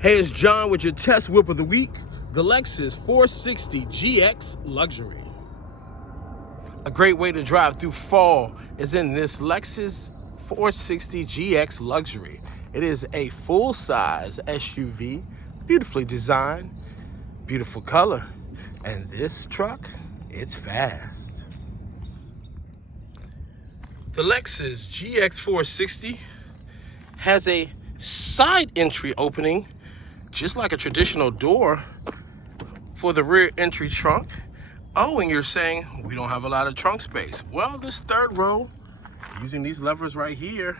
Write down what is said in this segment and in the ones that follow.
Hey, it's John with your test whip of the week, the Lexus 460 GX Luxury. A great way to drive through fall is in this Lexus 460 GX Luxury. It is a full-size SUV, beautifully designed, beautiful color, and this truck, it's fast. The Lexus GX 460 has a side entry opening, just like a traditional door, for the rear entry trunk. Oh, and you're saying we don't have a lot of trunk space. Well, this third row, using these levers right here,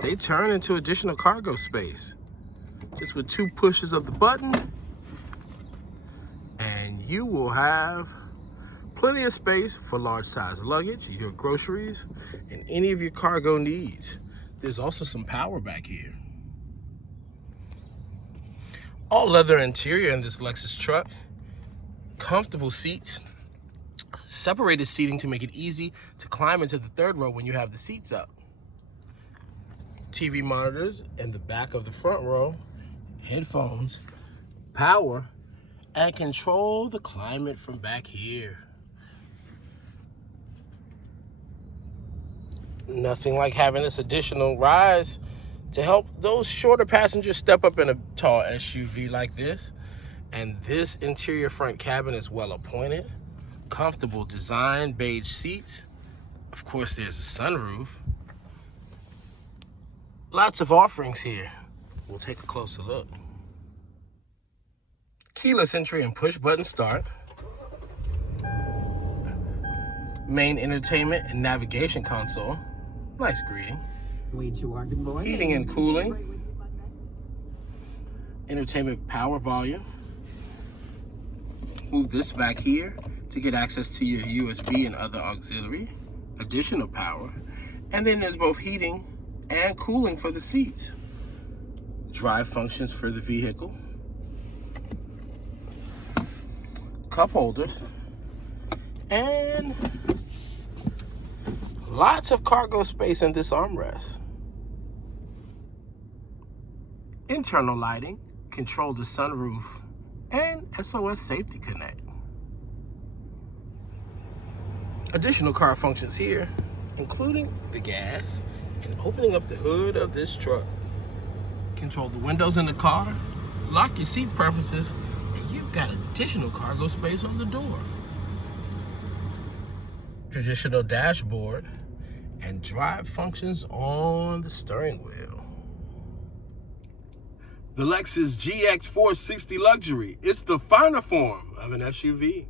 they turn into additional cargo space. Just with 2 pushes of the button, and you will have plenty of space for large size luggage, your groceries, and any of your cargo needs. There's also some power back here. All leather interior in this Lexus truck, comfortable seats, separated seating to make it easy to climb into the third row when you have the seats up. TV monitors in the back of the front row, headphones, power, and control the climate from back here. Nothing like having this additional rise to help those shorter passengers step up in a tall SUV like this. And this interior front cabin is well appointed. Comfortable design, beige seats. Of course, there's a sunroof. Lots of offerings here. We'll take a closer look. Keyless entry and push button start. Main entertainment and navigation console. Nice greeting. Heating and cooling. Entertainment power volume. Move this back here to get access to your USB and other auxiliary. Additional power. And then there's both heating and cooling for the seats. Drive functions for the vehicle. Cup holders. And lots of cargo space in this armrest. Internal lighting, control the sunroof, and SOS Safety Connect. Additional car functions here, including the gas and opening up the hood of this truck. Control the windows in the car, lock your seat preferences, and you've got additional cargo space on the door. Traditional dashboard and drive functions on the steering wheel. The Lexus GX 460 Luxury. It's the finer form of an SUV.